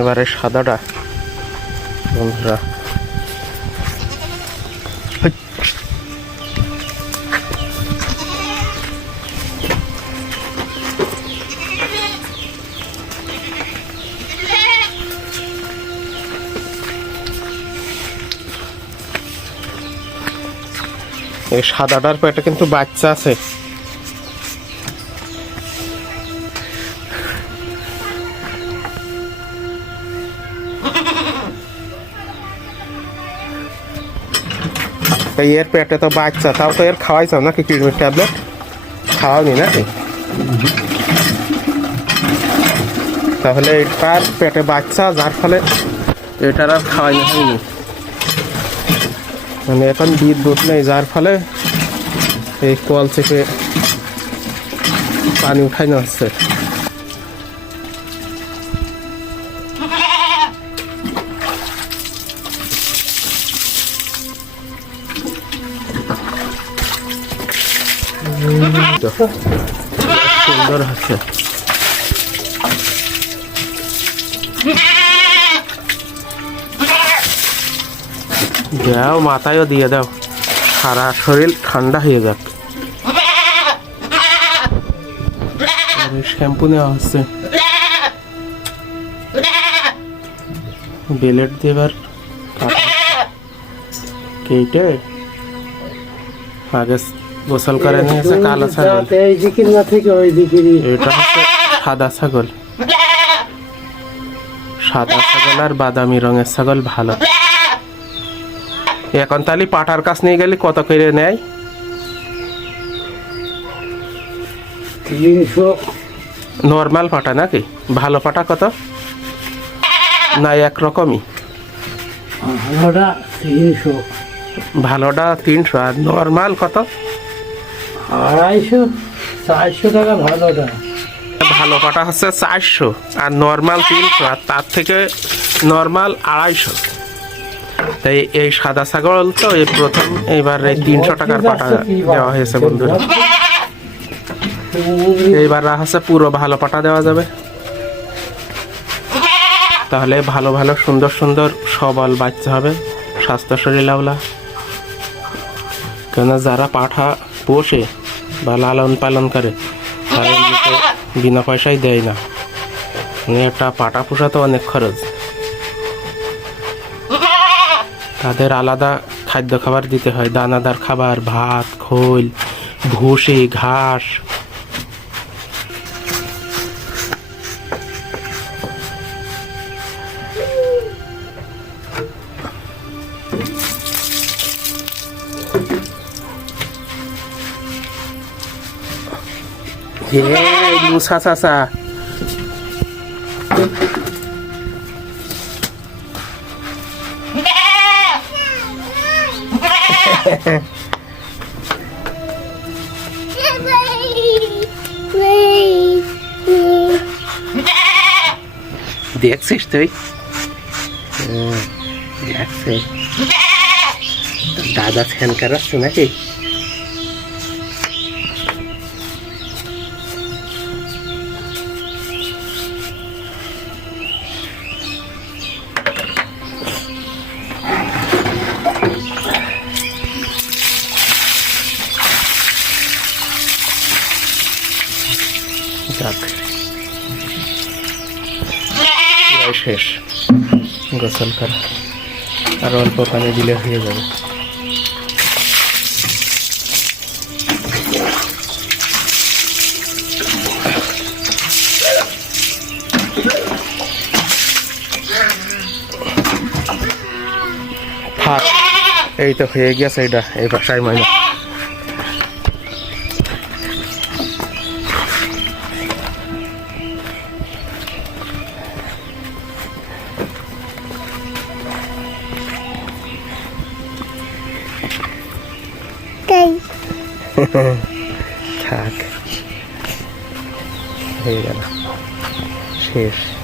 এবারে সাদাটা। বন্ধুরা। এই সাদাটার পেটে কিন্তু বাচ্চা আছে। এর পেটে তো বাচ্চা তাও তো এর খাওয়াইছ নাকি কিডনির ট্যাবলেট খাওয়াওনি নাকি তাহলে এটার পেটে বাচ্চা যার ফলে এটার আর খাওয়াই হয়নি মানে এখন বিদ্যুৎ নেই যার ফলে এই কল থেকে পানি উঠাই না হচ্ছে সুন্দর। দাও মাথায়ও দিয়ে দাও। সারা শরীর ঠান্ডা হয়ে যাক। শ্যাম্পু নেওয়া হচ্ছে। বেলেট দেবার কেটে আগে গোসল করে নিয়েছে কালো ছাগল। থেকে ওই এটা হচ্ছে সাদা ছাগল। সাদা ছাগল আর বাদামি রঙের ছাগল ভালো। এখন তাহলে পাটার কাছ নিয়ে গেলে কত করে নেয়? তিনশো। নর্মাল পাটা নাকি? ভালো পাটা কত? না একরকমই। ভালোটা তিনশো। ভালোটা তিনশো আর নর্মাল কত? আড়াইশো চারশো টাকা ভালোটা ভালো পাটা হচ্ছে চারশো আর নর্মাল তিনশো আর তার থেকে নর্মাল আড়াইশো। তাই এই সাদা ছাগল তো এই প্রথম এইবার এই তিনশো টাকার পাটা দেওয়া হয়েছে বন্ধুরা। এইবার হচ্ছে পুরো ভালো পাটা দেওয়া যাবে। তাহলে ভালো ভালো সুন্দর সুন্দর সবল বাচ্চা হবে স্বাস্থ্য শরীর আওলা কেন যারা পাঠা পোষে বা লালন পালন করে তাদের বিনা পয়সায় দেয় না। একটা পাটা পোষা তো অনেক খরচ। তাদের আলাদা খাদ্য খাবার দিতে হয়, দানাদার খাবার, ভাত, খোল, ভুসি, ঘাস। হে মুসা চাচা দেখছিস তুই? হুম, দেখছি। তোর দাদা ফ্যান কারাচ্ছে নাকি? যাক। শেষ। গোসল করা। আর অল্প পানি দিলে হয়ে যাবে। থাক, এই তো হয়ে গেছে এটা এই বাসায় ময়না থাক হয়ে গেল। শেষ।